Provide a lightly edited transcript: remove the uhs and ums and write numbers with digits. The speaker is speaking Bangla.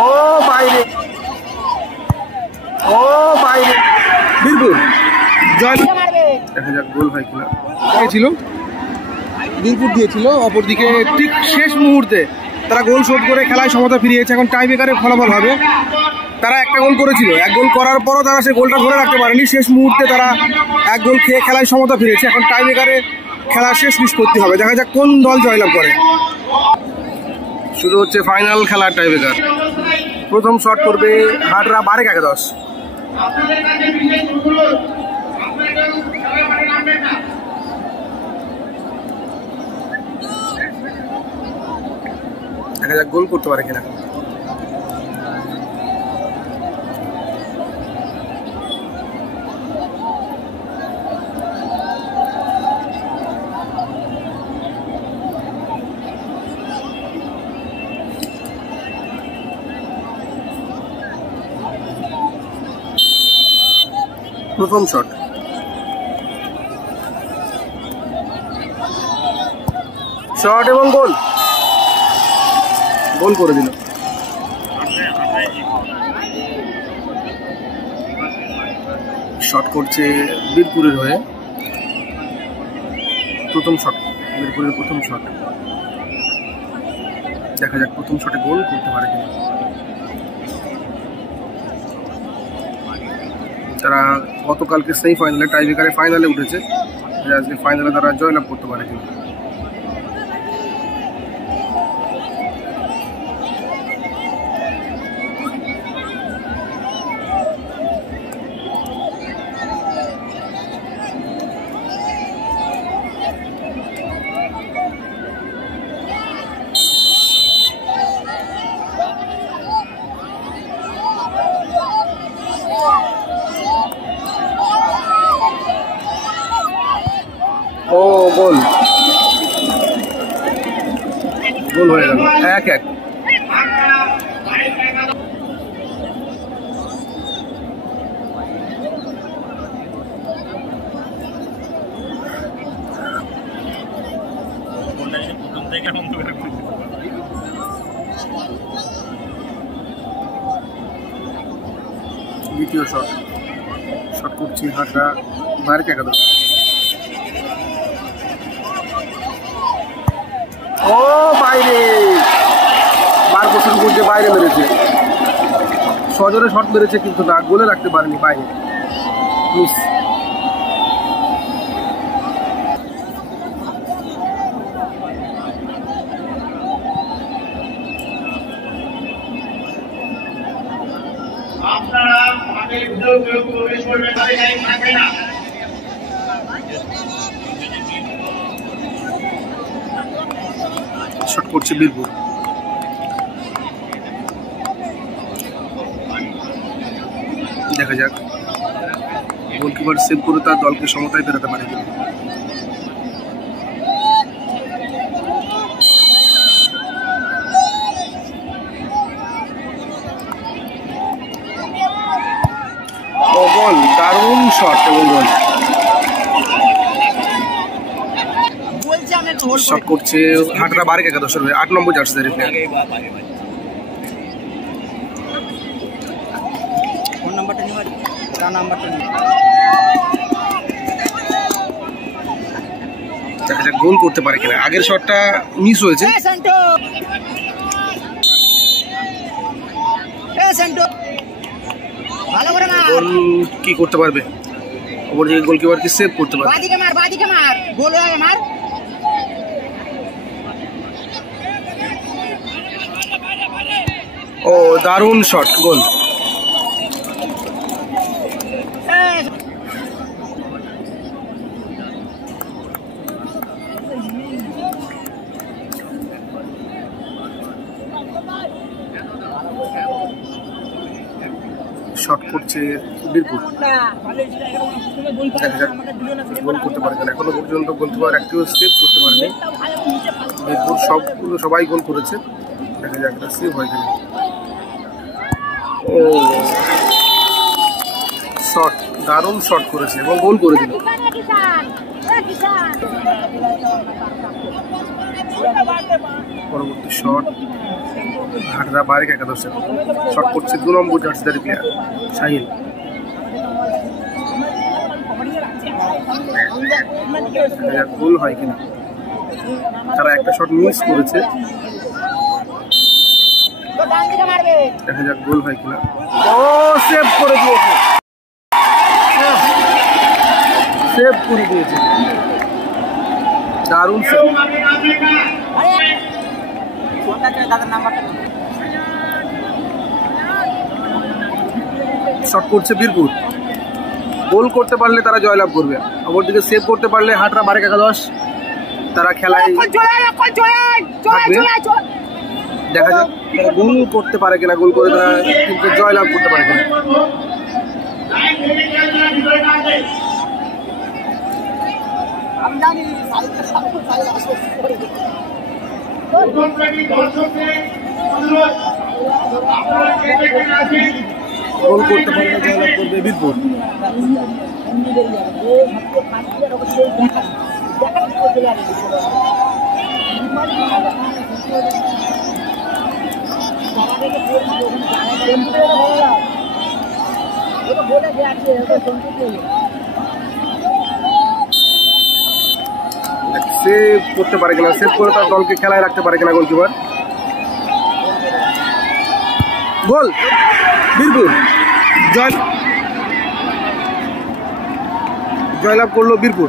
ও বাইরে, ও বাইরে, বীরপুর জয়। দেখা যাক গোল হয় কিনা। ছিল বীরপুর দিয়েছিল, অপরদিকে ঠিক শেষ মুহূর্তে তারা গোল শোধ করে খেলায় সমতা ফিরিয়েছে। এখন টাই ব্রেকারে ফলাফল হবে। তারা একটা গোল করেছিল, এক গোল করার পরও তারা সেই গোলটা ধরে রাখতে পারেনি। শেষ মুহূর্তে তারা এক গোল খেয়ে খেলায় সমতা ফিরেছে। এখন টাই ব্রেকারে খেলা শেষ নিষ্পত্তি হবে। দেখা যাক কোন দল জয়লাভ করে। শুরু হচ্ছে ফাইনাল খেলার টাই ব্রেকার। প্রথম শট করবে হাটরা 12-10। দেখা যাক গোল করতে পারে কিনা। প্রথম শট, শট এবং গোল, গোল করে দিল। শট করছে বীরপুরের হয়ে। প্রথম শট, বীরপুরের প্রথম শট। দেখা যাক প্রথম শটে গোল করতে পারে কিনা। তারা গতকালকে সেমিফাইনালে টাই ব্রেকারে ফাইনালে উঠেছে, আজকে ফাইনালে তারা জয়লাভ করতে পারে কিনা। ও গোল, গোল হয়ে গেল 1-1। দ্বিতীয় শট, শট করছি হাটরা 12-11। ও বাইরে, 12 বছর মধ্যে বাইরে মেরেছে। সজোরে শট মেরেছে কিন্তু না, গোলে রাখতে পারেনি, বাইরে মিস। আপনারা আমাদের ভিডিও প্রবেশ করবেন, তাই থাকবে না। শট করছে বীরপুর। দেখা যাক গোলকিপার সেভ করে তার দলকে সমতায় ফেরাতে পারে কিনা। ও গোল, দারুণ শট এবং গোল। শট করছে হাটরা 12-11 8 নম্বর জার্সিধারী প্লেয়ার। দেখা যাক গোল করতে পারে কিনা। আগের শটটা মিস হয়েছে। গোল কি করতে পারবে, অপরদিকে গোলকিপারকে সেভ করতে পারবে। ও দারুণ শট, গোল। শট করছে বীরপুর। দেখা যাক গোল করতে পারে কিনা। এখনো পর্যন্ত গোলকিপার একটিও সেভ করতে পারেনি। বীরপুর সবাই গোল করেছে। দেখা যাক এটা সেভ হয় কিনা। ও শট, দারুণ শট করেছে এবং গোল করে দিল। পরবর্তী শট হাটরা বারেক একাদশে শট করছে 2 নম্বর জার্সিদারি প্লেয়ার সাহিল। গোল হয় কিনা, তারা একটা শট মিস করেছে, দেখা যাক গোল হয় কিনা। ও সেভ করে দিয়েছে, সেভ করে দিয়েছে, দারুণ সেভ। শট করছে বীরপুর, গোল করতে পারলে তারা জয়লাভ করবে, অপরদিকে সেভ করতে পারলে হাটরা বারেক একাদশ তারা খেলায় থাকবে। দেখা যাক তারা গোল করতে পারে কিনা, গোল করে তারা কিন্তু জয়লাভ করতে পারে কিনা। গোল করতে পারলে জয়লাভ করবে বীরপুর। সেভ করতে পারে কিনা, সেভ করে তার দলকে খেলায় রাখতে পারে কিনা গোলকিপার। গোল বীরপুর, জয়লাভ করলো বীরপুর।